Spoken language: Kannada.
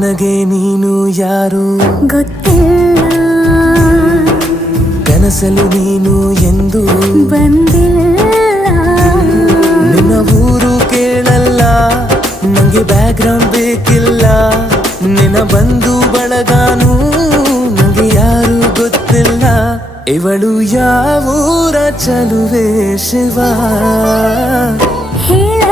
ನನಗೆ ನೀನು ಯಾರು ಗೊತ್ತಿಲ್ಲ, ಕನಸಲು ನೀನು ಎಂದು ಬಂದಿಲ್ಲ. ನಿನ್ನ ಊರು ಕೇಳಲ್ಲ, ನಂಗೆ ಬ್ಯಾಕ್ಗ್ರೌಂಡ್ ಬೇಕಿಲ್ಲ. ನಿನ್ನ ಬಂಧು ಬಳಗಾನು ನಂಗೆ ಯಾರು ಗೊತ್ತಿಲ್ಲ. ಇವಳು ಯಾವೂರ ಚಲುವೆ ಶಿವ ಹೇಳ